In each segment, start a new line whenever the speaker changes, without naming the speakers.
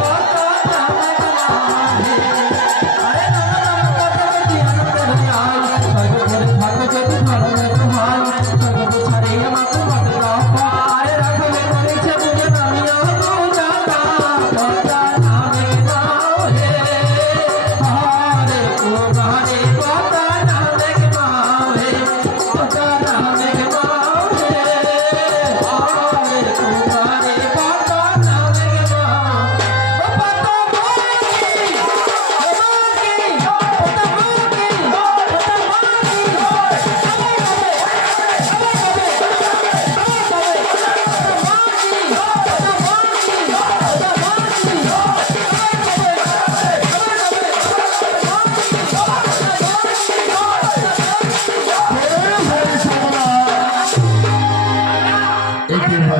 어?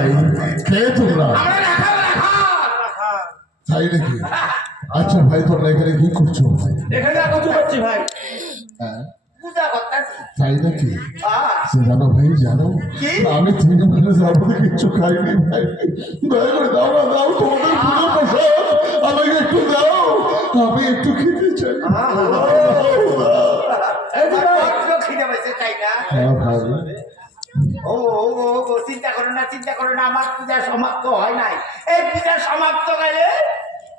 ভাই কে তোমরা তাই নাকি? আচ্ছা ভাই তোমরা এখানে কি করছ? হ্যাঁ। তাই নাকি? জানো ভাই জানো? আমি তিন যাব কিছু খাইনি ভাই। দয়া করে দাও না দাও তোমাদের পুজো প্রসাদ। আমাকে একটু দাও। আমি একটু খেতে চাই। হ্যাঁ ভাই।
ও ও, ও, ও, চিন্তা করো না চিন্তা করো না আমার পূজা সমাপ্ত হয় নাই। এই পূজা সমাপ্ত গেলে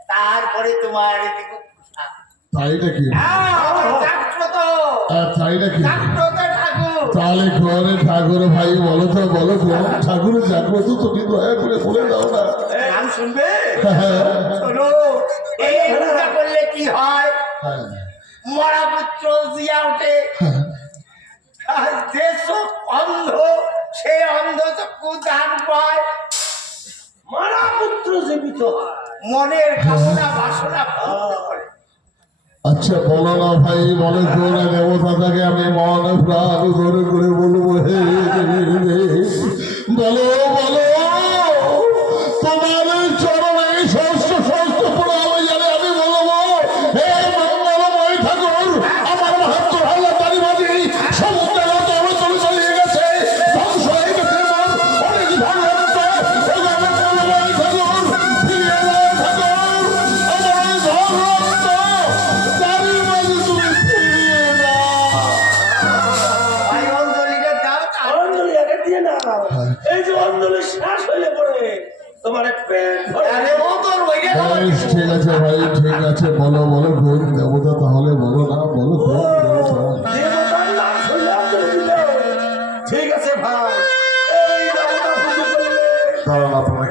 তারপরে তোমার হ্যাঁ, ঠাকুর।
তাহলে ঘরে ঠাকুর ভাই বলো তো বলো তো ঠাকুরের জাগ্রত তুমি দয়া করে বলে দাও না।
শুনবে?
হ্যাঁ।
এই পূজা করলে কি হয়?
হ্যাঁ।
মরা পুত্র জিয়া ওঠে।
হ্যাঁ।
জীবিত
মনের কামনা, বাসনা করে।
আচ্ছা বলো না ভাই, বলে কোন দেবতা থাকে, আমি মন প্রাণ ধরে করে বলব, হে বলো বলো
এই যে শ্বাস হইলে তোমার
ঠিক আছে ভাই ঠিক আছে। বলো বলো কোন দেবতা তাহলে বলো না বলো।
ঠিক আছে ভাই
দাঁড়ান আপনাকে